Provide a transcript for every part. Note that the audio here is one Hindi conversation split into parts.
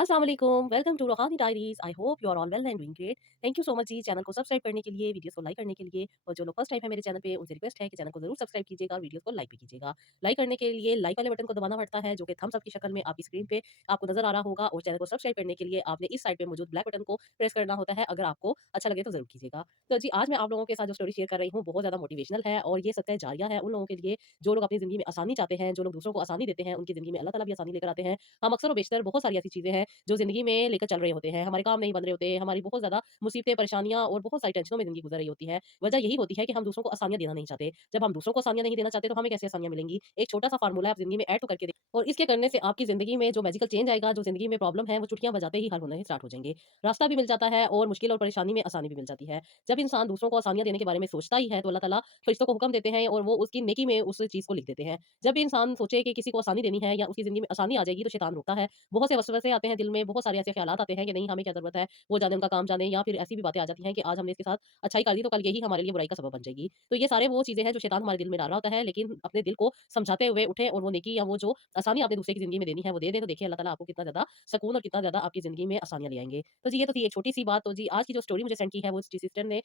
अस्सलाम वालेकुम, welcome to Roohani diaries. I hope you are all well and doing great. Thank you so much जी चैनल को सब्सक्राइब करने के लिए, वीडियोज़ को लाइक करने के लिए और जो लोग फर्स्ट टाइम है मेरे चैनल पे उनसे रिक्वेस्ट है कि चैनल को ज़रूर सब्सक्राइब कीजिएगा और वीडियोज़ को लाइक भी कीजिएगा। लाइक करने के लिए लाइक वाले बटन को दबाना पड़ता है जो कि थम्स अप की शक्ल में आपकी स्क्रीन पे आपको नज़र आ रहा होगा और चैनल को सब्सक्राइब करने के लिए आपने इस साइड पे मौजूद ब्लैक बटन को प्रेस करना होता है। अगर आपको अच्छा लगे तो ज़रूर कीजिएगा। तो जी आज मैं आप लोगों के साथ जो स्टोरी शेयर कर रही हूँ बहुत ज़्यादा मोटिवेशनल है और ये सत्य जारिया है उन लोगों के लिए जो लोग अपनी ज़िंदगी में आसानी चाहते हैं, जो लोग दूसरों को आसानी देते हैं, उनकी ज़िंदगी में अल्लाह ताला भी आसानी लेकर आते हैं। हम अक्सर व बेशतर बहुत सारी ऐसी चीज़ें हैं जो ज़िंदगी में लेकर चल रहे होते हैं, हमारे काम नहीं बन रहे होते, हमारी बहुत ज़्यादा मुसीबतें, परेशानियाँ और बहुत सारी टेंशनों में ज़िंदगी गुज़र रही होती है। वजह यही होती है कि हम दूसरों को आसानियाँ देना नहीं चाहते। जब हम दूसरों को आसानियाँ नहीं देना चाहते तो हमें कैसे आसानियाँ मिलेंगी? एक छोटा-सा फ़ॉर्मूला है आप ज़िंदगी में ऐड तो करके देखिए और इसके करने से आपकी ज़िंदगी में जो मैजिकल चेंज आएगा, जो ज़िंदगी में प्रॉब्लम है, वो चुटकियाँ बजाते ही हल होने स्टार्ट हो जाएँगे। रास्ता भी मिल जाता है और मुश्किल और परेशानी में आसानी भी मिल जाती है। जब इंसान दूसरों को आसानियाँ देने के बारे में सोचता ही है, तो अल्लाह ताला फरिश्तों को हुक्म देते हैं और वो उसकी नेकी में उस चीज़ को लिख देते हैं। जब भी इंसान सोचे कि किसी को आसानी देनी है या उसकी ज़िंदगी में आसानी आ जाएगी, तो शैतान रोकता है। बहुत से वसवसे आते हैं दिल में, बहुत सारे ऐसे ख़्यालात आते हैं कि नहीं हमें क्या ज़रूरत है, वो जाने उनका काम जाने या फिर ऐसी भी बातें आ जाती हैं कि आज हमने इसके साथ अच्छाई कर दी तो कल यही हमारे लिए बुराई का सबब बन जाएगी। तो ये सारे वो चीज़ें हैं जो शैतान हमारे दिल में डाल रहा होता है, लेकिन अपने दिल को समझाते हुए उठें और वो नेकी या वो जो आसानी आपने दूसरे की ज़िंदगी में देनी है वो दे दें, तो देखिए अल्लाह ताला आपको कितना ज़्यादा सुकून और कितना ज़्यादा आपकी ज़िंदगी में आसानियाँ ले आएँगे। तो जी ये तो थी एक छोटी-सी बात। तो जी आज की जो स्टोरी मुझे सेंड की है वो जी सिस्टर ने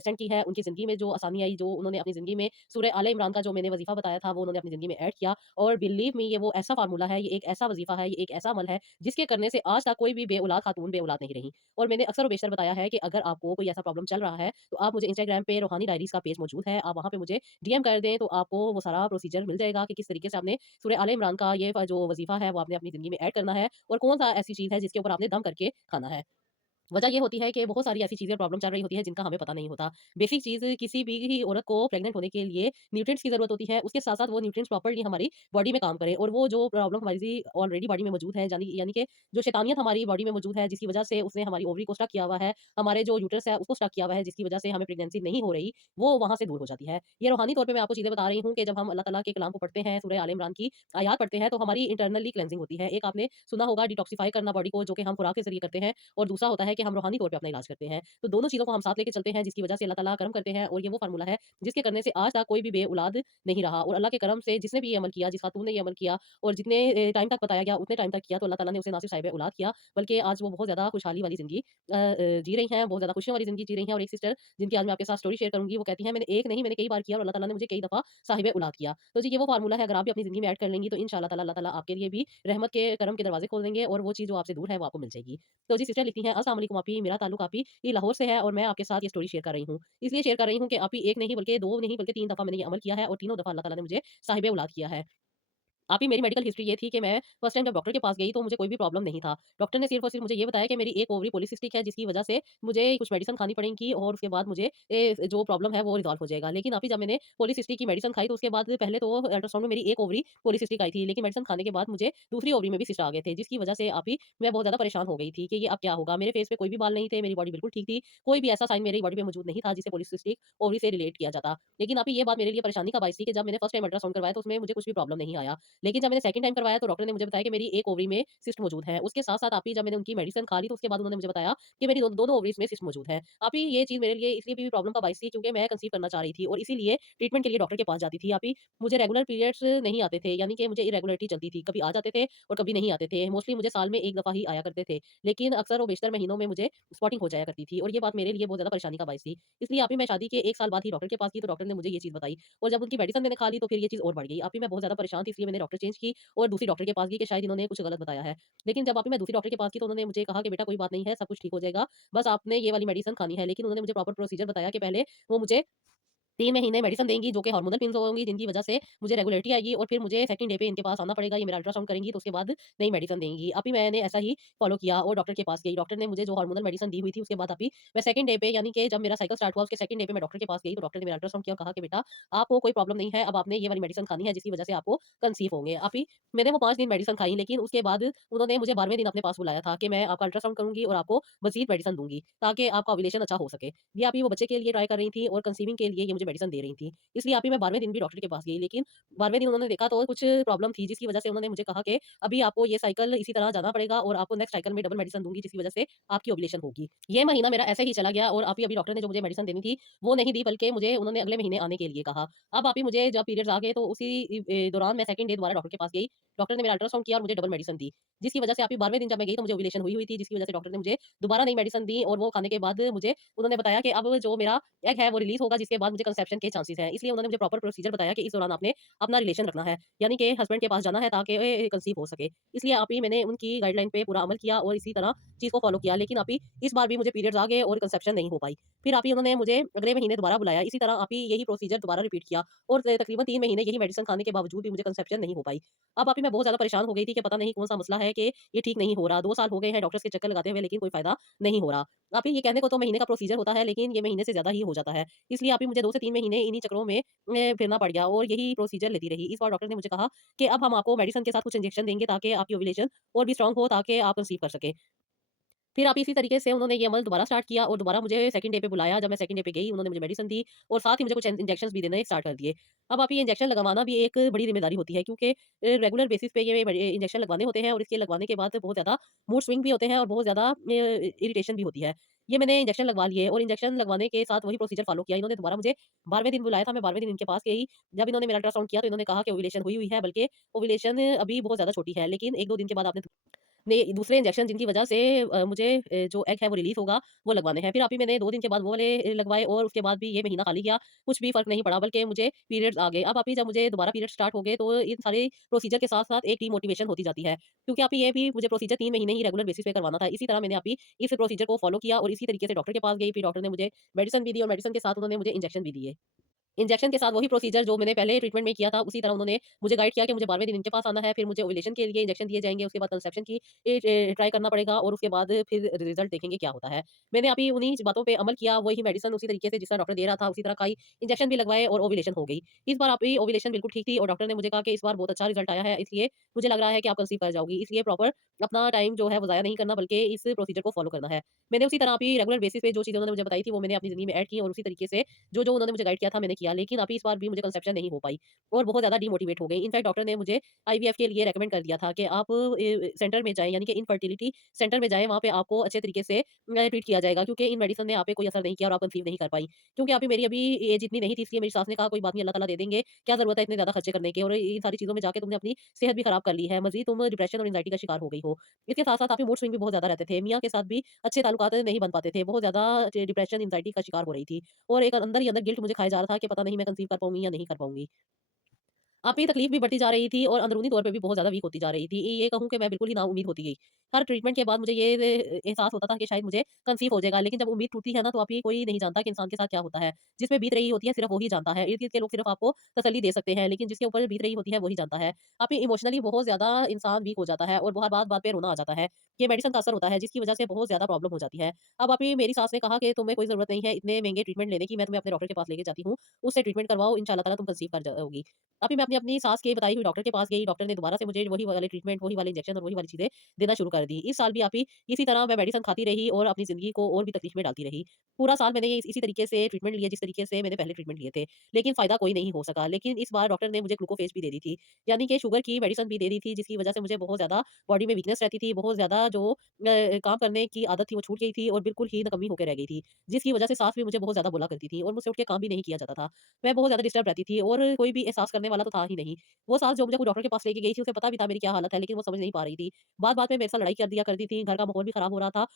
सेंड की है। उनकी ज़िंदगी में जो आसानी आई, जो उन्होंने अपनी ज़िंदगी में सूरह आले इमरान का जो मैंने वज़ीफ़ा बताया था वो उन्होंने अपनी ज़िंदगी में ऐड किया और बिलीव मी ये वो ऐसा फ़ॉर्मूला है, ये एक ऐसा वज़ीफ़ा है, ये एक ऐसा अमल है जिसके करने से आज तक कोई भी बेऔलाद खातून बेऔलाद नहीं रही। और मैंने अक्सर व बेशतर बताया है कि अगर आपको कोई ऐसा प्रॉब्लम चल रहा है, तो आप मुझे इंस्टाग्राम पे रूहानी डायरीज़ का पेज मौजूद है, आप वहाँ पे मुझे डीएम कर दें, तो आपको वो सारा प्रोसीजर मिल जाएगा कि किस तरीके से आपने सूरह आले इमरान का ये जो वज़ीफ़ा है, वो आपने अपनी ज़िंदगी में ऐड करना है और कौन-सा ऐसी चीज़ है जिसके ऊपर आपने दम करके खाना है। वजह ये होती है कि बहुत सारी ऐसी चीज़ें प्रॉब्लम चल रही होती है जिनका हमें पता नहीं होता। बेसिक चीज़ किसी भी औरत को प्रेग्नेंट होने के लिए न्यूट्रिएंट्स की ज़रूरत होती है, उसके साथ-साथ वो न्यूट्रिएंट्स प्रॉपर्ली हमारी बॉडी में काम करें और वो जो प्रॉब्लम हमारी ऑलरेडी बॉडी में मौजूद है यानी यानी कि जो शैतानियत हमारी बॉडी में मौजूद है जिसकी वजह से उसने हमारी ओवरी को स्टक किया हुआ है, हमारे जो यूट्रस है उसको स्टक किया हुआ है जिसकी वजह से हमें प्रेग्नेंसी नहीं हो रही, वो वहाँ से दूर हो जाती है। ये रूहानी तौर पे मैं आपको चीज़ें बता रही हूँ कि जब हम अल्लाह ताला के कलाम को पढ़ते हैं, सूरह आल इमरान की आयत पढ़ते हैं, तो हमारी इंटरनली क्लेंजिंग होती है। एक आपने सुना होगा डिटॉक्सिफाई करना बॉडी को जो कि हम खुराक के ज़रिए करते हैं और दूसरा होता है कि हम रूहानी तौर पे अपना इलाज करते हैं। तो दोनों चीज़ों को हम साथ लेके चलते हैं जिसकी वजह से अल्लाह ताला करम करते हैं और ये वो फ़ॉर्मूला है जिसके करने से आज तक कोई भी बेऔलाद नहीं रहा और अल्लाह के करम से जिसने भी ये अमल किया, जिस खातून ने ये अमल किया और जितने टाइम तक बताया गया उतने टाइम तक किया तो अल्लाह ताला ने उसे ना सिर्फ साहिब औलाद किया बल्कि आज वो बहुत ज़्यादा खुशहाली वाली ज़िंदगी जी रही हैं, बहुत ज़्यादा खुशियों वाली ज़िंदगी जी रही हैं और एक सिस्टर जिनकी आज मैं आपके साथ स्टोरी शेयर करूँगी वो कहती हैं मैंने एक नहीं मैंने कई बार किया और अल्लाह ताला ने मुझे कई दफ़ा साहिब औलाद किया। तो जी ये वो फ़ॉर्मूला है अगर आप भी अपनी ज़िंदगी में ऐड कर लेंगी तो इंशाअल्लाह ताला अल्लाह ताला आपके लिए भी रहमत के करम के दरवाज़े खोल देंगे और वो चीज़ जो आपसे दूर है वो आपको मिल जाएगी। तो जी सिस्टर लिखती हैं अस्सलाम वालेकुम आपी, मेरा ताल्लुक आपी ये लाहौर से है और मैं आपके साथ ये स्टोरी शेयर कर रही हूँ। इसलिए शेयर कर रही हूँ कि आपी एक नहीं बल्कि 2 नहीं बल्कि 3 दफ़ा मैंने ये अमल किया है और तीनों दफ़ा अल्लाह ताला ने मुझे साहिब औलाद किया है। आप ही मेरी मेडिकल हिस्ट्री ये थी कि मैं फर्स्ट टाइम जब डॉक्टर के पास गई तो मुझे कोई भी प्रॉब्लम नहीं था। डॉक्टर ने सिर्फ़ और सिर्फ़ मुझे ये बताया कि मेरी एक ओवरी पॉलीसिस्टिक है जिसकी वज़ह से मुझे कुछ मेडिसिन खानी पड़ेंगी और उसके बाद मुझे जो प्रॉब्लम है वो रिज़ॉल्व हो जाएगा। लेकिन अभी जब मैंने पॉलीसिस्टिक की मेडिसिन खाई तो उसके बाद पहले तो अल्ट्रासाउंड में मेरी एक ओवरी पॉलीसिस्टिक आई थी। लेकिन मेडिसिन खाने के बाद मुझे दूसरी ओवरी में भी सिस्ट आ गए थे जिसकी वज़ह से आप ही मैं बहुत ज़्यादा परेशान हो गई थी कि ये अब क्या होगा? मेरे फेस पे कोई भी बाल नहीं थे, मेरी बॉडी बिल्कुल ठीक थी। कोई भी ऐसा साइन मेरी बॉडी में मौजूद नहीं था जिसे पॉलीसिस्टिक ओवरी से रिलेट किया जाता। लेकिन अभी ये बात मेरे लिए परेशानी का बायस थी कि जब मैंने फर्स्ट टाइम अल्ट्रासाउंड करवाया तो उसमें मुझे कुछ भी प्रॉब्लम नहीं आया। लेकिन जब मैंने सेकंड टाइम करवाया तो डॉक्टर ने मुझे बताया कि मेरी एक ओवरी में सिस्ट मौजूद है। उसके साथ-साथ आप ही जब मैंने उनकी मेडिसिन खा ली तो उसके बाद उन्होंने मुझे बताया कि मेरी दोनों ओवरीज़ में सिस्ट मौजूद है। आप ही ये चीज़ मेरे लिए इसलिए भी प्रॉब्लम का बायस थी क्योंकि मैं कंसीव करना चाह रही थी और इसीलिए ट्रीटमेंट के लिए डॉक्टर के पास जाती थी। आप ही मुझे रेगुलर पीरियड्स नहीं आते थे, यानी कि मुझे इरेगुलरिटी चलती थी। कभी आ जाते थे और कभी नहीं आते थे। मोस्टली मुझे साल में 1 दफ़ा ही आया करते थे। लेकिन अक्सर और बेशतर महीनों में मुझे स्पॉटिंग हो जाया करती थी और ये बात मेरे लिए बहुत ज़्यादा परेशानी का बायस थी। इसलिए आप ही मैं शादी के 1 साल बाद ही डॉक्टर के पास गई तो डॉक्टर ने मुझे ये चीज़ बताई और जब उनकी मेडिसिन मैंने खा ली तो फिर ये चीज़ और बढ़ गई। आप ही मैं बहुत ज़्यादा परेशान थी इसलिए मैंने डॉक्टर चेंज की और दूसरी डॉक्टर के पास गई कि शायद इन्होंने कुछ गलत बताया है। लेकिन जब अभी मैं दूसरी डॉक्टर के पास गई तो उन्होंने मुझे कहा कि बेटा कोई बात नहीं है, सब कुछ ठीक हो जाएगा, बस आपने ये वाली मेडिसिन खानी है। लेकिन उन्होंने मुझे प्रॉपर प्रोसीजर बताया कि पहले वो मुझे 3 महीने मेडिसिन देंगी जो कि हार्मोनल पिल्स होंगी जिनकी वजह से मुझे रेगुलरिटी आएगी और फिर मुझे सेकंड डे पे इनके पास आना पड़ेगा, ये मेरा अल्ट्रासाउंड करेंगी तो उसके बाद नई मेडिसिन देंगी। अभी मैंने ऐसा ही फॉलो किया और डॉक्टर के पास गई। डॉक्टर ने मुझे जो हार्मोनल मेडिसिन दी हुई थी उसके बाद अभी मैं सेकंड डे पे यानी कि जब मेरा साइकिल स्टार्ट हुआ उसके सेकंड डे पे मैं डॉक्टर के पास गई तो डॉक्टर ने मेरा अल्ट्रासाउंड किया और कहा कि बेटा आपको कोई प्रॉब्लम नहीं है, अब आपने ये वाली मेडिसिन खानी है जिसकी वजह से आपको कंसीव होंगे। अभी मैंने वो 5 दिन मेडिसिन खाई लेकिन उसके बाद उन्होंने मुझे 12वें दिन अपने पास बुलाया था कि मैं आपका अल्ट्रासाउंड करूँगी और आपको मज़ीद मेडिसिन दूँगी ताकि आपका ओव्यूलेशन अच्छा हो सके। ये अभी वो बच्चे के लिए ट्राई कर रही थी और कंसीविंग के लिए ये मुझे मेडिसिन दे रही थी। इसलिए आप ही मैं 12वें दिन भी डॉक्टर के पास गई, लेकिन 12वें दिन उन्होंने देखा तो कुछ प्रॉब्लम थी, जिसकी वजह से उन्होंने मुझे कहा कि अभी आपको ये साइकिल इसी तरह जाना पड़ेगा और आपको नेक्स्ट साइकिल में डबल मेडिसिन दूँगी, जिसकी वजह से आपकी ओव्यूलेशन होगी। ये महीना मेरा ऐसे ही चला गया और अभी डॉक्टर ने जो मुझे मेडिसिन देनी थी, वो नहीं दी, बल्कि मुझे उन्होंने अगले महीने आने के लिए कहा। अब आप ही मुझे जब पीरियड्स आ गए तो उसी दौरान मैं सेकंड डे दोबारा डॉक्टर के पास गई। डॉक्टर ने मेरा अल्ट्रासाउंड किया और मुझे डबल मेडिसिन दी। जिसकी वजह से आप ही 12वें दिन जब मैं गई तो मुझे ओव्यूलेशन हुई हुई थी, जिसकी वजह से डॉक्टर ने मुझे दोबारा नई मेडिसिन दी और वो खाने के बाद मुझे उन्होंने बताया कि अब जो मेरा एग है वो रिलीज़ होगा, जिसके बाद मुझे कंसेप्शन के चांसेस हैं। इसलिए उन्होंने मुझे प्रॉपर प्रोसीजर बताया कि इस दौरान आपने अपना रिलेशन रखना है, यानी कि हस्बैंड के पास जाना है ताकि कंसीव हो सके। इसलिए आप ही मैंने उनकी गाइडलाइन पे पूरा अमल किया और इसी तरह चीज़ को फ़ॉलो किया। लेकिन आप ही इस बार भी मुझे पीरियड्स आ गए और कंसेप्शन नहीं हो पाई। फिर आप ही उन्होंने मुझे अगले महीने दोबारा बुलाया। इसी तरह आप ही यही प्रोसीजर दोबारा रिपीट किया और तकरीबन 3 महीने यही मेडिसिन खाने के बावजूद भी मुझे कंसेप्शन नहीं हो पाई। अब आप ही मैं बहुत ज़्यादा परेशान हो गई थी कि पता नहीं कौन-सा मसला है कि ये ठीक नहीं हो रहा। 2 साल हो गए हैं डॉक्टर्स के चक्कर लगाते हुए, लेकिन कोई फ़ायदा नहीं हो रहा। आप ही ये कहने को तो महीने का प्रोसीजर होता है, लेकिन ये महीने से ज़्यादा ही हो जाता है। इसलिए आप ही मुझे 2 से 3 महीने इन्हीं चक्करों में फिरना पड़ गया और यही प्रोसीजर लेती रही। इस बार डॉक्टर ने मुझे कहा कि अब हम आपको मेडिसिन के साथ कुछ इंजेक्शन देंगे ताकि आपकी ओव्यूलेशन और भी स्ट्रांग हो, ताकि आप कंसीव कर सकें। फिर आप इसी तरीके से उन्होंने ये अमल दोबारा स्टार्ट किया और दोबारा मुझे सेकंड डे पे बुलाया। जब मैं सेकंड डे पे गई, उन्होंने मुझे मेडिसिन दी और साथ ही मुझे कुछ इंजेक्शंस भी देने स्टार्ट कर दिए। अब आप ये इंजेक्शन लगवाना भी एक बड़ी ज़िम्मेदारी होती है, क्योंकि रेगुलर बेसिस पे ये बड़े इंजेक्शन लगवाने होते हैं और इसके लगवाने के बाद बहुत ज़्यादा मूड स्विंग भी होते हैं और बहुत ज़्यादा इरिटेशन भी होती है। ये मैंने इंजेक्शन लगवा लिए और इंजेक्शन लगवाने के साथ वही प्रोसीजर फ़ॉलो किया। इन्होंने दोबारा मुझे 12वें दिन बुलाया था, मैं 12वें दिन इनके पास गई। जब इन्होंने मेरा अल्ट्रासाउंड किया तो इन्होंने कहा कि ओव्यूलेशन हुई हुई है, बल्कि ओव्यूलेशन अभी बहुत ज़्यादा छोटी है, लेकिन 1-2 दिन के बाद आपने ने दूसरे इंजेक्शन जिनकी वजह से मुझे जो एग है वो रिलीज़ होगा, वो लगवाने हैं। फिर अभी मैंने 2 दिन के बाद वो वाले लगवाए और उसके बाद भी ये महीना खाली गया, कुछ भी फ़र्क नहीं पड़ा, बल्कि मुझे पीरियड्स आ गए। अब अभी जब मुझे दोबारा पीरियड्स स्टार्ट हो गए तो इन सारे प्रोसीजर के साथ-साथ एक डीमोटिवेशन होती जाती है। क्योंकि अभी ये भी मुझे प्रोसीजर 3 महीने ही रेगुलर बेसिस पे करवाना था। इसी तरह मैंने अभी इस प्रोसीजर को फ़ॉलो किया और इसी तरीके से डॉक्टर के पास गई, फिर डॉक्टर ने मुझे मेडिसिन भी दी और मेडिसिन के साथ उन्होंने मुझे इंजेक्शन भी दिए। इंजेक्शन के साथ वही प्रोसीजर जो मैंने पहले ट्रीटमेंट में किया था, उसी तरह उन्होंने मुझे गाइड किया कि मुझे 12वें दिन इनके पास आना है, फिर मुझे ओव्यूलेशन के लिए इंजेक्शन दिए जाएँगे, उसके बाद कंसेप्शन की ट्राई करना पड़ेगा और उसके बाद फिर रिज़ल्ट देखेंगे क्या होता है। मैंने अभी उन्हीं बातों पे अमल किया, वही मेडिसिन उसी तरीके से जिस तरह डॉक्टर दे रहा था, उसी तरह खाई, इंजेक्शन भी लगवाए और ओव्यूलेशन हो गई। इस बार अभी ओव्यूलेशन बिल्कुल ठीक थी और डॉक्टर ने मुझे कहा कि इस बार बहुत अच्छा रिज़ल्ट आया है, इसलिए मुझे लग रहा है कि आप कंसीव कर जाओगी। इसलिए प्रॉपर अपना टाइम जो है वो ज़ाया नहीं करना, बल्कि इस प्रोसीजर को फ़ॉलो करना है। मैंने उसी तरह अभी रेगुलर बेसिस पे जो चीज़ें उन्होंने मुझे बताई थी, वो मैंने अपनी ज़िंदगी में ऐड की और उसी तरीके से जो-जो उन्होंने मुझे गाइड किया था मैंने किया, लेकिन अभी इस बार भी मुझे कंसेप्शन नहीं हो पाई और बहुत ज़्यादा डिमोटिवेट हो गई। इनफैक्ट डॉक्टर ने मुझे आईवीएफ के लिए रिकमेंड कर दिया था कि आप सेंटर में जाएँ, यानी कि इनफर्टिलिटी सेंटर में जाएँ, वहाँ पे आपको अच्छे तरीके से ट्रीट किया जाएगा, क्योंकि इन मेडिसिन ने आप पे कोई असर नहीं किया और आप कंसीव नहीं कर पाई। क्योंकि अभी मेरी अभी एज इतनी नहीं थी, इसलिए मेरी सास ने कहा कोई बात नहीं, अल्लाह ताला दे देंगे, क्या ज़रूरत है इतने ज़्यादा खर्चे करने की और इन सारी चीज़ों में जाके तुमने अपनी सेहत भी खराब कर ली है, मज़ीद तुम डिप्रेशन और एंग्जायटी का शिकार हो गई हो। इसके साथ-साथ आप ही मूड स्विंग भी बहुत ज़्यादा रहते थे, मियाँ के साथ भी अच्छे ताल्लुकात नहीं बन पाते थे, बहुत ज़्यादा डिप्रेशन, एंग्जायटी का शिकार हो रही थी। और एक अंदर ही अंदर गिल्ट मुझे खाया जा रहा था कि पता नहीं मैं कंसीव कर पाऊँगी या नहीं कर पाऊँगी। आप ही तकलीफ भी बढ़ती जा रही थी और अंदरूनी तौर पे भी बहुत ज़्यादा वीक होती जा रही थी। ये कहूँ कि मैं बिल्कुल ही नाउम्मीद होती गई। हर ट्रीटमेंट के बाद मुझे ये एहसास होता था कि शायद मुझे कंसीव हो जाएगा, लेकिन जब उम्मीद टूटती है ना, तो आप ही कोई नहीं जानता कि इंसान के साथ क्या होता है। जिसपे बीत रही होती है सिर्फ़ वो ही जानता है। इर्द-गिर्द के लोग सिर्फ़ आपको तसल्ली दे सकते हैं, लेकिन जिसके ऊपर बीत रही होती है वो ही जानता है। आप ही इमोशनली बहुत ज़्यादा इंसान वीक हो जाता है और बहुत बात-बात पे रोना आ जाता है। ये मेडिसिन का असर होता है, जिसकी वज़ह से बहुत ज़्यादा प्रॉब्लम हो जाती है। अब आप ही मेरी सास ने कहा कि तुम्हें कोई ज़रूरत नहीं है इतने महँगे ट्रीटमेंट लेने की, मैं तुम्हें अपने डॉक्टर के पास लेके जाती हूँ, उससे ट्रीटमेंट करवाओ, इंशाअल्लाह ताला तुम कंसीव कर जाओगी। अभी मैं अपनी सास के बताई हुई डॉक्टर के पास गई, डॉक्टर ने दोबारा से मुझे वही वाले ट्रीटमेंट, वही वाले इंजेक्शन और वही वाली चीज़ें देना शुरू कर दी। इस साल भी आप ही इसी तरह मैं मेडिसिन खाती रही और अपनी ज़िंदगी को और भी तकलीफ में डालती रही। पूरा साल मैंने ये इसी तरीके से ट्रीटमेंट लिया जिस तरीके से मैंने पहले ट्रीटमेंट लिए थे, लेकिन फ़ायदा कोई नहीं हो सका। लेकिन इस बार डॉक्टर ने मुझे ग्लूकोफ़ेज भी दे दी थी, यानी कि शुगर की मेडिसिन भी दे दी थी, जिसकी वज़ह से मुझे बहुत ज़्यादा बॉडी में वीकनेस रहती थी, बहुत ज़्यादा जो काम करने की आदत थी वो छूट गई थी और बिल्कुल ही निकम्मी होके रह गई थी, जिसकी वज़ह से सास भी मुझे बहुत ज़्यादा बोला करती थी और मुझसे उठ के काम भी नहीं किया जाता था। मैं बहुत ज़्यादा डिस्टर्ब रहती थी और कोई भी एहसास करने वाला तो था ही नहीं। वो सास जो मुझे कोई डॉक्टर के पास लेके गई थी, उसे पता भी था मेरी क्या हालत है, लेकिन वो समझ नहीं पा रही थी। बात-बात में मेरे साथ लड़ाई कर दिया करती थी, घर का माहौल भी खराब हो रहा था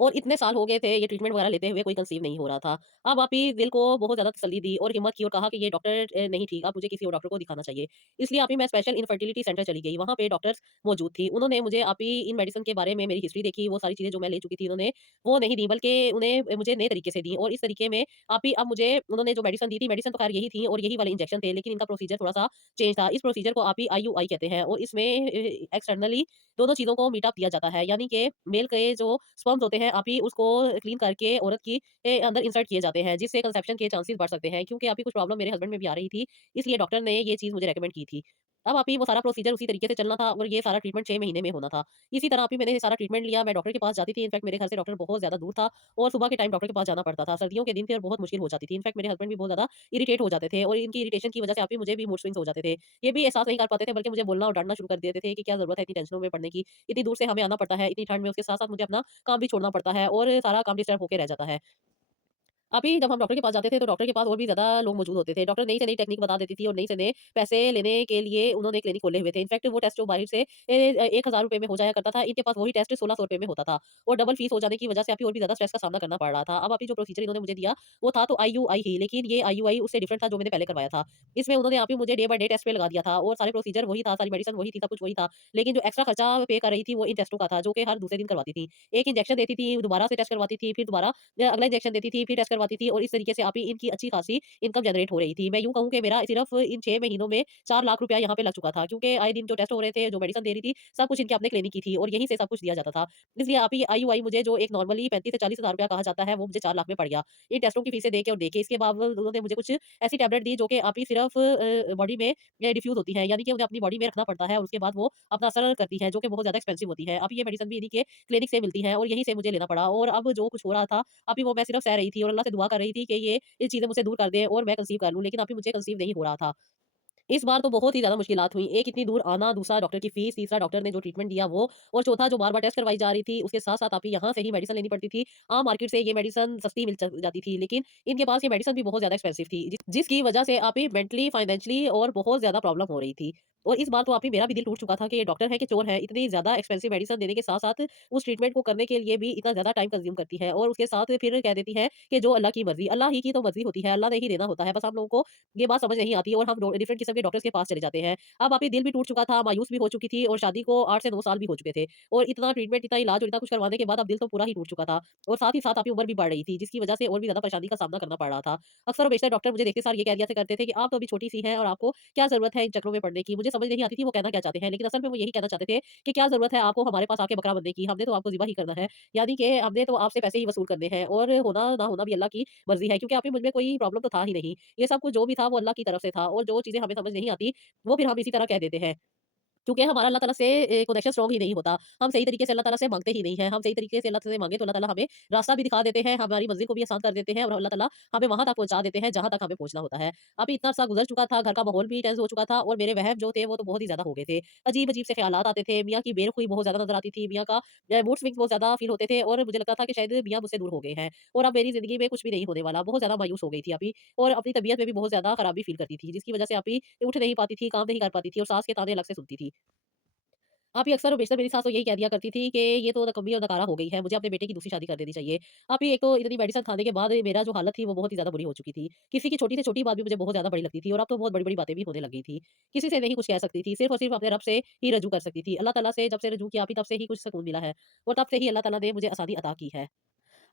और इतने साल हो गए थे ये ट्रीटमेंट वगैरह लेते हुए, कोई कंसीव नहीं हो रहा था। अब आप ही दिल को बहुत ज़्यादा तसल्ली दी और हिम्मत की और कहा कि ये डॉक्टर नहीं ठीक, अब मुझे किसी और डॉक्टर को दिखाना चाहिए। इसलिए आप ही मैं स्पेशल इनफर्टिलिटी सेंटर चली गई, वहाँ पे डॉक्टर्स मौजूद थी। उन्होंने मुझे आप ही इन मेडिसिन के बारे में मेरी हिस्ट्री देखी, वो सारी चीज़ें जो मैं ले चुकी थी उन्होंने वो नहीं दी, बल्कि उन्हें मुझे नए तरीके से दी और इस तरीके में आप ही अब मुझे उन्होंने जो मेडिसिन दी थी, मेडिसिन तो खैर यही थी और यही वाले इंजेक्शन थे, लेकिन इनका प्रोसीजर थोड़ा-सा चेंज था। इस प्रोसीजर को आप ही आईयूआई कहते हैं और इसमें एक्सटर्नली दोनों चीज़ों को मीट अप किया जाता है, यानी कि मेल के जो स्पर्म्स होते हैं, आप ही उसको क्लीन करके औरत की अंदर इंसर्ट किए जाते हैं, जिससे कंसेप्शन के चांसेस बढ़ सकते हैं। क्योंकि अभी कुछ प्रॉब्लम मेरे हस्बैंड में भी आ रही थी, इसलिए डॉक्टर ने ये चीज़ मुझे रिकमेंड की थी। अब आप ही वो सारा प्रोसीजर उसी तरीके से चलना था और ये सारा ट्रीटमेंट 6 महीने में होना था। इसी तरह आप ही मैंने ये सारा ट्रीटमेंट लिया, मैं डॉक्टर के पास जाती थी, इनफैक्ट मेरे घर से डॉक्टर बहुत ज़्यादा दूर था और सुबह के टाइम डॉक्टर के पास जाना पड़ता था। सर्दियों के दिन थे और बहुत मुश्किल हो जाती थी। इनफैक्ट मेरे हस्बैंड भी बहुत ज़्यादा इरिटेट हो जाते थे और इनकी इरिटेशन की वजह से आप ही मुझे भी मूड स्विंग्स हो जाते थे। ये भी एहसास नहीं कर पाते थे, बल्कि मुझे बोलना और डाँटना शुरू कर देते थे कि क्या ज़रूरत है इतनी टेंशनों में पड़ने की, इतनी दूर से हमें आना पड़ता है, इतनी ठंड में, उसके साथ-साथ मुझे अपना काम भी छोड़ना पड़ता है और सारा काम डिस्टर्ब होके रह जाता है। अभी जब हम डॉक्टर के पास जाते थे, तो डॉक्टर के पास और भी ज़्यादा लोग मौजूद होते थे। डॉक्टर नई से नई टेक्नीक बता देती थी और नई से नए पैसे लेने के लिए उन्होंने क्लिनिक खोले हुए थे। इनफैक्ट वो टेस्ट जो बाहर से ₹1000 में हो जाया करता था, इनके पास वही टेस्ट ₹1600 में होता था और डबल फीस हो जाने की वजह से अभी और भी ज़्यादा स्ट्रेस का सामना करना पड़ रहा था। अब अभी जो प्रोसीजर इन्होंने मुझे दिया, वो था तो आईयूआई ही, लेकिन ये आईयूआई उससे डिफरेंट था जो मैंने पहले करवाया था। इसमें उन्होंने आप ही मुझे डे बाय डे टेस्ट पे लगा दिया था और सारे प्रोसीजर वही था, सारी मेडिसिन वही थी, सब कुछ वही था। लेकिन जो एक्स्ट्रा खर्चा पे कर रही थी, वो इन टेस्टों का था, जो कि हर दूसरे दिन करवाती थी। एक इंजेक्शन देती थी, दोबारा से टेस्ट करवाती थी, फिर दोबारा अगला इंजेक्शन देती थी, फिर टेस्ट करवाती थी और इस तरीके से आप ही इनकी अच्छी खासी इनकम जनरेट हो रही थी। मैं यूँ कहूँ कि मेरा सिर्फ इन 6 महीनों में 4 लाख रुपया यहाँ पे लग चुका था, क्योंकि आए दिन जो टेस्ट हो रहे थे, जो मेडिसिन दे रही थी, सब कुछ इनके अपने क्लिनिक की थी और यहीं से सब कुछ दिया जाता था। इसलिए आप ही आईयूआई मुझे जो एक नॉर्मली 35 से 40 हज़ार रुपया कहा जाता है, वो मुझे 4 लाख में पड़ गया। इन टेस्टों की फीसें दे के और देके, इसके बावजूद उन्होंने मुझे कुछ ऐसी टैबलेट दी जो कि आप ही सिर्फ बॉडी में डिफ्यूज़ होती हैं, यानी कि उन्हें अपनी बॉडी में रखना पड़ता है और उसके बाद वो अपना असर करती है, जो कि बहुत ज़्यादा एक्सपेंसिव होती है। अब ये मेडिसिन भी इन्हीं के क्लिनिक से मिलती हैं और यहीं से मुझे लेना पड़ा और अब जो कुछ हो रहा था, अभी वो मैं सिर्फ सह रही थी और अल्लाह से दुआ कर रही थी कि ये चीज़ें मुझसे दूर कर दे और मैं कंसीव कर लूँ, लेकिन अभी मुझे कंसीव नहीं हो रहा था। इस बार तो बहुत ही ज़्यादा मुश्किलात हुई। एक इतनी दूर आना, दूसरा डॉक्टर की फ़ीस, तीसरा डॉक्टर ने जो ट्रीटमेंट दिया वो और चौथा जो बार-बार टेस्ट करवाई जा रही थी, उसके साथ-साथ आप यहाँ से ही मेडिसिन लेनी पड़ती थी। आम मार्केट से ये मेडिसिन सस्ती मिल जाती थी, लेकिन इनके पास ये मेडिसिन भी बहुत ज़्यादा एक्सपेंसिव थी, जिसकी वजह से आप ही मेंटली, फाइनेंशियली और बहुत ज़्यादा प्रॉब्लम हो रही थी। और इस बार तो आप ही मेरा भी दिल टूट चुका था कि ये डॉक्टर है कि चोर है, इतनी ज़्यादा एक्सपेंसिव मेडिसिन देने के साथ-साथ उस ट्रीटमेंट को करने के लिए भी इतना ज़्यादा टाइम कंज़्यूम करती है और उसके साथ फिर कह देती है कि जो अल्लाह की मर्ज़ी, अल्लाह ही की तो मर्ज़ी होती है, अल्लाह ने ही देना होता है। बस हम लोगों को ये बात समझ नहीं आती और हम डिफरेंट किस्म के डॉक्टर्स के पास चले जाते हैं। अब आप ही दिल भी टूट चुका था, मायूस भी हो चुकी थी और शादी को 8 से 9 साल भी हो चुके थे और इतना ट्रीटमेंट, इतना इलाज और इतना कुछ करवाने के बाद अब दिल तो पूरा ही टूट चुका था और साथ ही साथ आपकी उम्र भी बढ़ रही थी, जिसकी वजह से और भी ज़्यादा परेशानी का सामना करना पड़ रहा था। अक्सर और बेशतर डॉक्टर मुझे देखते सार ये कह दिया करते थे कि आप तो अभी छोटी-सी हैं और आपको क्या ज़रूरत है इन चक्करों में पड़ने की। मुझे समझ नहीं आती थी वो कहना क्या चाहते हैं, लेकिन असल में वो यही कहना चाहते थे कि क्या ज़रूरत है आपको हमारे पास आके बकरा बनने की, हमने तो आपको ज़िबा ही करना है। यानी कि हमने तो आपसे पैसे ही वसूल करने हैं और होना ना होना भी अल्लाह की मर्ज़ी है, क्योंकि आप ही मुझ में कोई प्रॉब्लम तो था ही नहीं। ये सब कुछ जो भी था वो अल्लाह की तरफ से था और जो चीज़ें हमें समझ नहीं आती, वो फिर हम इसी तरह कह देते हैं। क्योंकि हमारा अल्लाह ताला से कनेक्शन स्ट्रॉन्ग ही नहीं होता। हम सही तरीके से अल्लाह ताला से माँगते ही नहीं हैं। हम सही तरीके से अल्लाह से माँगे तो अल्लाह ताला हमें रास्ता भी दिखा देते हैं, हमारी मंज़िल को भी आसान कर देते हैं और अल्लाह ताला हमें वहाँ तक पहुँचा देते हैं जहाँ तक हमें पहुँचना होता है। अभी इतना अरसा गुज़र चुका था, घर का माहौल भी टेंस हो चुका था और मेरे वहम जो थे वो तो बहुत ही ज़्यादा हो गए थे। अजीब-अजीब से ख़्यालात आते थे, मियाँ की बेरुख़ी बहुत ज़्यादा नज़र आती थी, मियाँ का मूड स्विंग्स बहुत ज़्यादा फ़ील होते थे और मुझे लगता था कि शायद मियाँ मुझसे दूर हो गए हैं और अब मेरी ज़िंदगी में कुछ भी नहीं होने वाला। बहुत ज़्यादा मायूस हो गई थी अभी और अपनी तबीयत में भी बहुत ज़्यादा ख़राबी फ़ील करती थी, जिसकी वज़ह से अभी उठ नहीं पाती थी, काम नहीं कर पाती थी और सास के ताने अलग से सुनती थी। आप ही अक्सर और बेशतर मेरी सास तो यही कह दिया करती थी कि ये तो नकम्मी और नकारा हो गई है, मुझे अपने बेटे की दूसरी शादी कर देनी चाहिए। आप ही एक तो इतनी मेडिसिन खाने के बाद मेरा जो हालत थी वो बहुत ही ज़्यादा बुरी हो चुकी थी। किसी की छोटी से छोटी बात भी मुझे बहुत ज़्यादा बड़ी लगती थी और अब तो बहुत बड़ी-बड़ी बातें भी होने लगी थी। किसी से नहीं कुछ कह सकती थी, सिर्फ़ और सिर्फ़ अपने रब से ही रजू कर सकती थी। अल्लाह ताला से जब से रजू किया, आप ही तब से ही कुछ सुकून मिला है और तब से ही अल्लाह ताला ने मुझे आसानी अता की है।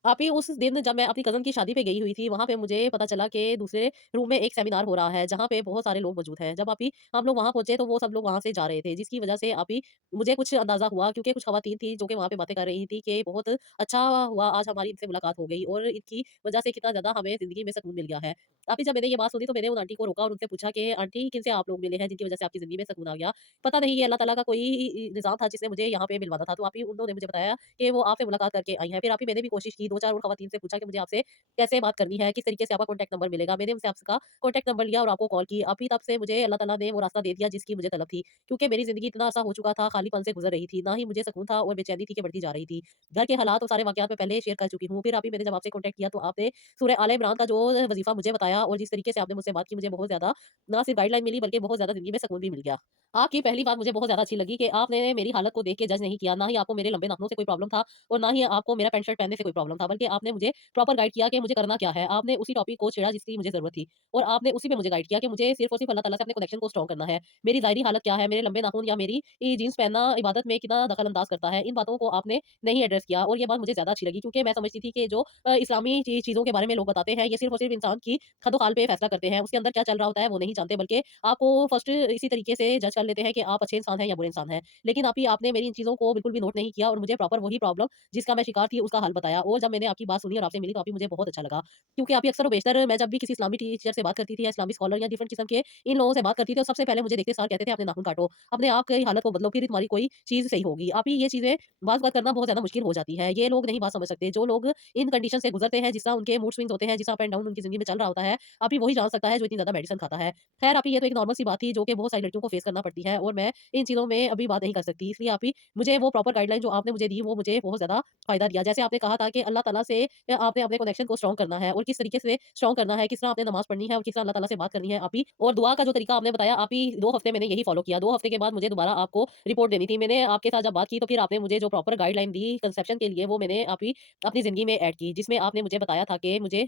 आप ही उस दिन जब मैं अपनी कज़न की शादी पे गई हुई थी, वहाँ पे मुझे पता चला कि दूसरे रूम में एक सेमिनार हो रहा है, जहाँ पे बहुत सारे लोग मौजूद हैं। जब आप ही हम लोग वहाँ पहुँचे, तो वो सब लोग वहाँ से जा रहे थे, जिसकी वज़ह से आप ही मुझे कुछ अंदाज़ा हुआ, क्योंकि कुछ ख़वातीन थी, जो कि वहाँ पे बातें कर रही थी कि बहुत अच्छा हुआ आज हमारी इनसे मुलाकात हो गई और इनकी वज़ह से कितना ज़्यादा हमें ज़िंदगी में सुकून मिल गया है। आप ही जब मैंने ये बात सुनी, तो मैंने उन आंटी को रोका और उनसे पूछा कि आंटी, किनसे आप लोग मिले हैं, जिनकी वज़ह से आपकी ज़िंदगी में सुकून आ गया? पता नहीं, ये अल्लाह ताला का कोई निज़ाम था, जिसने मुझे यहाँ पे मिलवाना था। तो आप ही उन्होंने मुझे बताया कि वो आपसे मुलाकात करके आई हैं। फिर आप ही मैंने भी कोशिश की, 2-4 और ख़वातीन से पूछा कि मुझे आपसे कैसे बात करनी है, किस तरीके से आपका कॉन्टैक्ट नंबर मिलेगा। मैंने उनसे आपका कॉन्टैक्ट नंबर लिया और आपको कॉल की। अभी तब से मुझे अल्लाह ताला ने वो रास्ता दे दिया जिसकी मुझे तलब थी। क्योंकि मेरी ज़िंदगी इतना अर्सा हो चुका था, खालीपन से गुज़र रही थी। ना ही मुझे सुकून था और बेचैनी थी कि बढ़ती जा रही थी। घर के हालात और सारे वाक़यात मैं पहले शेयर कर चुकी हूँ। फिर अभी मैंने जब आपसे कॉन्टैक्ट किया, तो आपने सूरह आले इमरान का जो वज़ीफ़ा मुझे बताया और जिस तरीके से आपने मुझसे बात की, मुझे बहुत ज़्यादा ना सिर्फ़ गाइडलाइन मिली, बल्कि बहुत ज़्यादा ज़िंदगी में सुकून भी मिल गया। आपकी पहली बात मुझे बहुत ज़्यादा अच्छी लगी कि आपने मेरी हालत को देख के जज नहीं किया, ना ही आपको मेरे लंबे नाखूनों से कोई प्रॉब्लम था और ना ही आपको मेरा पैंट शर्ट पहनने से कोई प्रॉब्लम था, बल्कि आपने मुझे प्रॉपर गाइड किया कि मुझे करना क्या है। आपने उसी टॉपिक को छेड़ा जिसकी मुझे ज़रूरत थी और आपने उसी पे मुझे गाइड किया कि मुझे सिर्फ़ और सिर्फ़ अल्लाह ताला से अपने कनेक्शन को स्ट्रॉन्ग करना है। मेरी ज़ाहिरी हालत क्या है, मेरे लंबे नाखून या मेरी जीन्स पहनना इबादत में कितना दखल अंदाज़ करता है, इन बातों को आपने नहीं एड्रेस किया और ये बात मुझे ज़्यादा अच्छी लगी, क्योंकि मैं समझती थी कि जो इस्लामी चीज़ों के बारे में लोग बताते हैं, ये सिर्फ़ और सिर्फ़ इंसान की खद-ओ-ख़ाल पे फ़ैसला करते हैं। उसके अंदर क्या चल रहा होता है वो नहीं जानते, बल्कि आपको फर्स्ट इसी तरीके से जज कर लेते हैं कि आप अच्छे इंसान हैं या बुरे इंसान हैं। लेकिन आप ही आपने मेरी इन चीज़ों को बिल्कुल भी नोट नहीं किया और मुझे प्रॉपर वही प्रॉब्लम जिसका मैं शिकार थी उसका हल बताया और जब मैंने आपकी बात सुनी और आपसे मिली, तो आप ही मुझे बहुत अच्छा लगा। क्योंकि आप ही अक्सर और बेशतर मैं जब भी किसी इस्लामी टीचर से बात करती थी या इस्लामिक स्कॉलर या डिफरेंट किस्म के इन लोगों से बात करती थी, तो सबसे पहले मुझे देखते सार कहते थे, अपने नाखून काटो, अपने आप की हालत को बदलो, फिर तुम्हारी कोई चीज़ सही होगी। आप ही ये चीज़ें बात करना बहुत ज़्यादा मुश्किल हो जाती है। ये लोग नहीं बात समझ सकते। जो लोग इन कंडीशन से गुज़रते हैं, जिस तरह उनके मूड स्विंग्स होते हैं, जिस अप एंड डाउन उनकी ज़िंदगी में चल रहा होता है, है, अभी वही जान सकता है जो इतनी ज़्यादा मेडिसिन खाता है। ख़ैर अभी ये तो एक नॉर्मल सी बात थी जो कि बहुत सारी लड़कियों को फेस करना पड़ती है और मैं इन चीज़ों में अभी बात नहीं कर सकती। इसलिए आप ही मुझे वो प्रॉपर गाइडलाइन जो आपने मुझे दी वो मुझे बहुत ज़्यादा फ़ायदा दिया। जैसे आपने कहा था कि अल्लाह ताला से आपने अपने कनेक्शन को स्ट्रॉन्ग करना है और किस तरीके से स्ट्रॉन्ग करना है, किस तरह आपने नमाज़ पढ़नी है और किस तरह अल्लाह ताला से बात करनी है आप ही। और दुआ का जो तरीका आपने बताया आप ही 2 हफ़्ते मैंने यही फ़ॉलो किया। 2 हफ़्ते के बाद मुझे दोबारा आपको रिपोर्ट देनी थी। मैंने आपके साथ जब बात की तो फिर आपने मुझे जो प्रॉपर गाइडलाइन दी कंसेप्शन के लिए वो मैंने आप ही अपनी ज़िंदगी में ऐड की। जिसमें आपने मुझे बताया था कि मुझे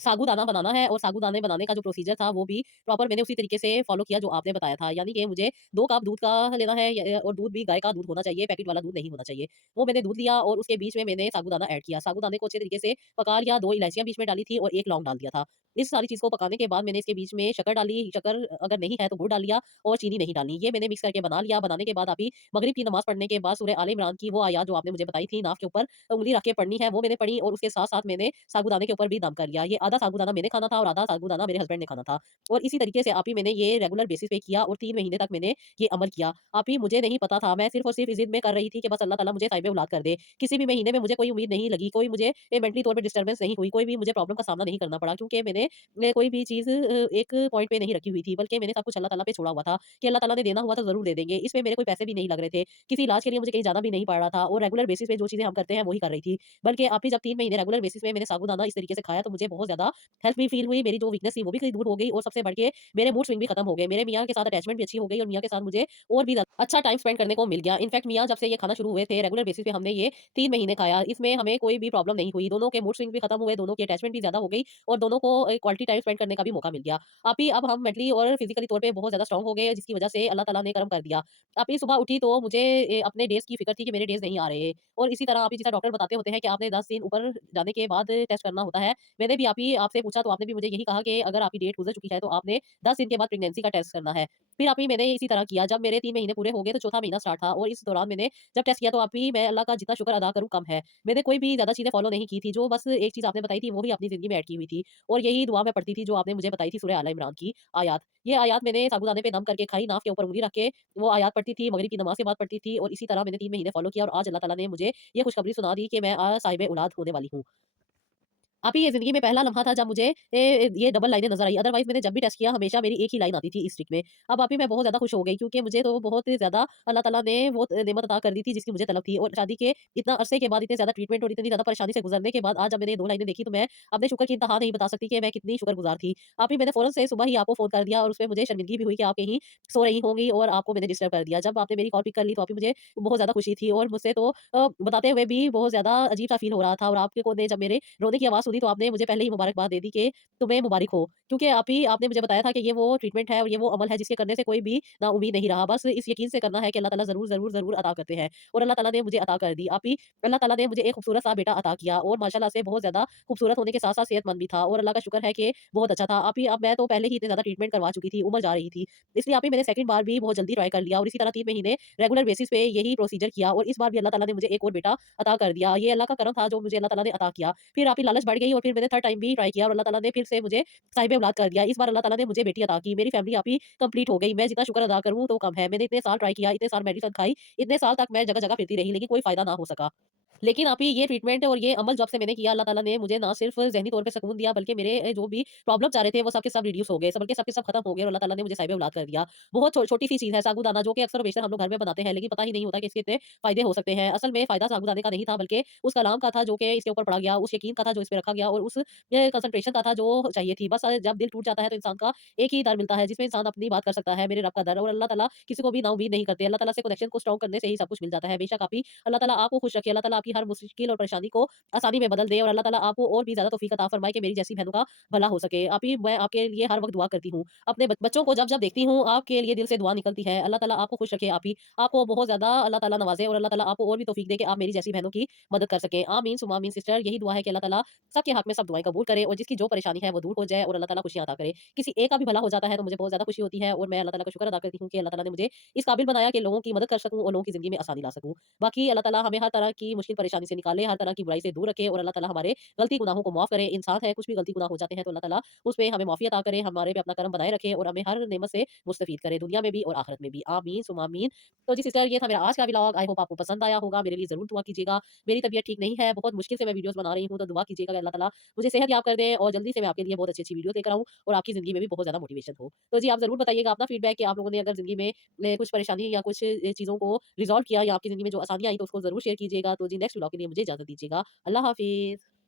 साबूदाना बनाना है और साबूदाने बनाने का जो प्रोसीजर था वो भी प्रॉपर मैंने उसी तरीके से फ़ॉलो किया जो आपने बताया था। यानी कि मुझे 2 कप दूध का लेना है और दूध भी गाय का दूध होना चाहिए, पैकेट वाला दूध नहीं होना चाहिए। वो मैंने दूध लिया और उसके बीच में मैंने साबूदाना ऐड किया। साबूदाने को अच्छे तरीके से पका लिया, 2 इलायचियाँ बीच में डाली थी और 1 लौंग डाल दिया था। इस सारी चीज़ को पकाने के बाद मैंने इसके बीच में शक्कर डाली, शक्कर अगर नहीं है तो गुड़ डाल लिया और चीनी नहीं डालनी। ये मैंने मिक्स करके बना लिया। बनाने के बाद अभी मगरिब की नमाज़ पढ़ने के बाद सूरह आले इमरान की वो आयत जो आपने मुझे बताई थी नाक के ऊपर उँगली रख के पढ़नी है, वो मैंने पढ़ी और उसके साथ-साथ मैंने साबूदाने के ऊपर भी दम कर लिया। ये आधा साबूदाना मैंने खाना था और आधा साबूदाना मेरे हस्बैंड ने खाना था। और इसी तरीके से आप ही मैंने ये रेगुलर बेसिस पे किया और 3 महीने तक मैंने ये अमल किया। आप ही मुझे नहीं पता था, मैं सिर्फ़ और सिर्फ़ इस ज़िद में कर रही थी कि बस अल्लाह ताला मुझे साहिब औलाद कर दे। किसी भी महीने में मुझे कोई उम्मीद नहीं लगी, कोई मुझे मेंटली तौर पे डिस्टर्बेंस नहीं हुई, कोई भी मुझे प्रॉब्लम का सामना नहीं करना पड़ा क्योंकि मैंने कोई भी चीज़ एक पॉइंट पे नहीं रखी हुई थी, बल्कि मैंने सब कुछ अल्लाह ताला पे छोड़ा हुआ था कि अल्लाह ताला ने देना हुआ तो ज़रूर दे देंगे। इसमें मेरे कोई पैसे भी नहीं लग रहे थे। किसी इलाज के लिए मुझे कहीं जाना भी नहीं पड़ रहा था और रेगुलर बेसिस पे जो चीज़ें हम करते हैं, वही कर रही थी। बल्कि आप ही जब 3 महीने रेगुलर बेसिस पे मैंने साबूदाना इस तरीके से खाया तो मुझे बहुत ज़्यादा हेल्प भी फील हुई, मेरी जो वीकनेस थी वो भी कहीं दूर हो गई और सबसे बढ़ के मेरे मूड स्विंग भी खत्म हो गए। मेरे मियाँ के साथ अटैचमेंट भी अच्छी हो गई और मियाँ के साथ मुझे और भी ज़्यादा अच्छा टाइम स्पेंड करने को मिल गया। इनफैक्ट मियाँ जब से ये खाना शुरू हुए थे रेगुलर बेसिस पे हमने ये 3 महीने खाया। इसमें हमें कोई भी प्रॉब्लम नहीं हुई। दोनों के मूड स्विंग भी खत्म हुए, दोनों की अटैचमेंट भी ज़्यादा हो गई और दोनों को एक क्वालिटी टाइम स्पेंड करने का भी मौका मिल गया। आप ही अब हम मेंटली और फिजिकली तौर पे बहुत ज़्यादा स्ट्रांग हो गए जिसकी वजह से अल्लाह ताला ने करम कर दिया। आप ही सुबह उठी तो मुझे अपने डेज़ की फ़िक्र थी कि मेरे डेज़ नहीं आ रहे और इसी तरह आप ही जैसा डॉक्टर बताते होते हैं कि आपने 10 दिन ऊपर जाने के बाद टेस्ट करना होता है। मैंने भी आप ही आपसे पूछा तो आपने भी मुझे यही कहा कि अगर आपकी डेट गुज़र चुकी है तो आपने 10 दिन के बाद प्रेगनेंसी का टेस्ट करना है। फिर आप ही मैंने इसी तरह किया। जब मेरे 3 महीने पूरे हो गए तो चौथा महीना स्टार्ट था और इस दौरान मैंने जब टेस्ट किया तो आप ही मैं अल्लाह का जितना शुक्र अदा करूँ कम है। मैंने कोई भी ज़्यादा चीज़ें फ़ॉलो नहीं की थी। जो बस एक चीज़ आपने बताई थी वो ही अपनी ज़िंदगी में ऐड की हुई थी और यही दुआ मैं पढ़ती थी जो आपने मुझे बताई थी सूरह आल इमरान की आयत। ये आयत मैंने साबूदाने पे दम करके खाई, नाक के ऊपर उँगली रख के वो आयत पढ़ती थी, मगरिब की नमाज़ के बाद पढ़ती थी और इसी तरह मैंने 3 महीने फ़ॉलो किया और आज अल्लाह ताला ने मुझे ये खुशखबरी सुना दी कि मैं साहिब औलाद होने वाली हूँ। अभी ये ज़िंदगी में पहला लम्हा था जब मुझे ये डबल लाइनें नज़र आई। अदरवाइज़ मैंने जब भी टेस्ट किया हमेशा मेरी एक ही लाइन आती थी इस स्ट्रिक में। अब अभी मैं बहुत ज़्यादा खुश हो गई क्योंकि मुझे तो बहुत ही ज़्यादा अल्लाह ताला ने वो नेमत अता कर दी थी जिसकी मुझे तलब थी और शादी के इतना अरसे के बाद इतने ज़्यादा ट्रीटमेंट और इतनी ज़्यादा परेशानी से गुज़रने के बाद आज जब मैंने ये 2 लाइनें देखी तो मैं अपने शुक्र की इंतहा नहीं बता सकती कि मैं कितनी शुक्रगुज़ार थी। अभी मैंने फ़ौरन से सुबह ही आपको फ़ोन कर दिया और उसमें मुझे शर्मिंदगी भी हुई कि आप कहीं सो रही होंगी और आपको मैंने डिस्टर्ब कर दिया। जब आपने मेरी कॉल पिक कर ली तो अभी मुझे बहुत ज़्यादा खुशी थी और मुझसे तो बताते हुए भी बहुत ज़्यादा अजीब-सा फ़ील हो रहा था और आपके को ने जब मेरे रोने की आवाज़ सुनी तो आपने मुझे पहले ही मुबारकबाद दे दी कि तुम्हें मुबारक हो। क्योंकि आप ही आपने मुझे बताया था कि ये वो ट्रीटमेंट है और ये वो अमल है जिसके करने से कोई भी ना उम्मीद नहीं रहा। बस इस यकीन से करना है कि अल्लाह ताला ज़रूर, ज़रूर, ज़रूर अता करते हैं और अल्लाह ताला ने मुझे अता कर दी। आप ही अल्लाह ताला ने मुझे एक खूबसूरत-सा बेटा अता किया और माशाअल्लाह से बहुत ज़्यादा खूबसूरत होने के साथ-साथ सेहतमंद भी था और अल्लाह का शुक्र है कि बहुत अच्छा था। आप ही अब मैं तो पहले ही इतने ज़्यादा ट्रीटमेंट करवा चुकी थी, उम्र जा रही थी। इसलिए आप ही मैंने सेकंड बार भी बहुत जल्दी ट्राई कर लिया और इसी तरह 3 महीने रेगुलर बेसिस पे यही प्रोसीजर किया और इस बार भी अल्लाह ताला ने मुझे एक और बेटा अता कर दिया। ये अल्लाह का करम था जो मुझे अल्लाह ताला ने अता किया। फिर आप ही लालच बढ़ गई और फिर मैंने थर्ड टाइम भी ट्राई किया और अल्लाह ताला ने फिर से मुझे साहिब औलाद कर दिया। इस बार अल्लाह ताला ने मुझे बेटी अता की। मेरी फैमिली आप ही कंप्लीट हो गई। मैं जितना शुक्र अदा करूँ तो कम है। मैंने इतने साल ट्राई किया, इतने साल मेडिसिन खाई, इतने साल तक मैं जगह-जगह फिरती रही लेकिन कोई फ़ायदा ना हो सका। लेकिन आप ही ये ट्रीटमेंट और ये अमल जब से मैंने किया अल्लाह ताला ने मुझे ना सिर्फ़ ज़हनी तौर पे सुकून दिया बल्कि मेरे जो भी प्रॉब्लम्स आ रहे थे वो सब के सब रिड्यूस हो गए। सब के सब के सब खत्म हो गए और अल्लाह ताला ने मुझे साहिब औलाद कर दिया। बहुत छोटी-सी चीज़ है साबूदाना जो कि अक्सर बेशतर हम लोग घर में बनाते हैं लेकिन पता ही नहीं होता कि इसके इतने फ़ायदे हो सकते हैं। असल में फ़ायदा साबूदाने का नहीं था बल्कि उस कलाम का था जो कि इसके ऊपर पढ़ा गया, उस यकीन का था जो इस पे रखा गया और उस कंसंट्रेशन का था जो चाहिए थी। बस जब दिल टूट जाता है तो इंसान का एक ही दर मिलता है जिसमें इंसान अपनी बात कर सकता है, मेरे रब का दर और अल्लाह ताला किसी को भी नाउम्मीद नहीं करते। अल्लाह ताला से कनेक्शन को स्ट्रॉन्ग करने से ही सब कुछ मिल जाता है। बेशक आप ही अल्लाह ताला आपको खुश रखे, अल्लाह ताला आपकी हर मुश्किल और परेशानी को आसानी में बदल दे और अल्लाह ताला आपको और भी ज़्यादा तौफीक अता फरमाए कि मेरी जैसी बहनों का भला हो सके। आप ही मैं आपके लिए हर वक़्त दुआ करती हूँ। अपने बच्चों को जब-जब देखती हूँ, आपके लिए दिल से दुआ निकलती है। अल्लाह ताला आपको खुश रखे आप ही। आपको बहुत ज़्यादा अल्लाह ताला नवाज़े और अल्लाह ताला आपको और भी तौफीक दे कि आप मेरी जैसी बहनों की मदद कर सकें। आमीन सुम्मा आमीन सिस्टर यही दुआ है कि अल्लाह ताला सबके हक में सब दुआएँ कबूल करे और जिसकी जो परेशानी है वो दूर हो जाए और अल्लाह ताला खुशियाँ अता करे। किसी एक का भी भला हो जाता है तो मुझे बहुत ज़्यादा खुशी होती है और मैं अल्लाह ताला का शुक्र अदा करती हूँ कि अल्लाह ताला ने मुझे इस काबिल बनाया कि लोगों की मदद कर सकूँ और लोगों की ज़िंदगी में आसानी ला सकूँ। बाकी अल्लाह ताला हमें हर तरह की मुश्किल परेशानी से निकाले, हर तरह की बुराई से दूर रखे और अल्लाह ताला हमारे गलती गुनाहों को माफ़ करे। इंसान है, कुछ भी गलती गुनाह हो जाते हैं तो अल्लाह ताला उसमें हमें माफ़ी अता करे, हमारे पे अपना करम बनाए रखे और हमें हर नेमत से मुस्तफ़ीद करे, दुनिया में भी और आखिरत में भी। आमीन सुम्मा आमीन। तो जी सिस्टर, ये था मेरा आज का व्लॉग। आई होप आपको पसंद आया होगा। मेरे लिए ज़रूर दुआ कीजिएगा। मेरी तबीयत ठीक नहीं है, बहुत मुश्किल से मैं वीडियोज़ बना रही हूँ, तो दुआ कीजिएगा कि अल्लाह ताला मुझे सेहत याब कर दें और जल्दी से मैं आपके लिए बहुत अच्छी-अच्छी वीडियोज़ लेकर आऊँ और आपकी ज़िंदगी में भी बहुत ज़्यादा मोटिवेशन हो। तो जी आप ज़रूर बताइएगा अपना फीडबैक कि आप लोगों ने अगर ज़िंदगी में कुछ परेशानी या कुछ चीज़ों को रिज़ॉल्व किया या आपकी ज़िंदगी में जो आसानियाँ आई तो उसको ज़रूर शेयर कीजिएगा। तो जी नेक्स्ट व्लॉग के लिए मुझे इजाज़त दीजिएगा। अल्लाह हाफ़िज़।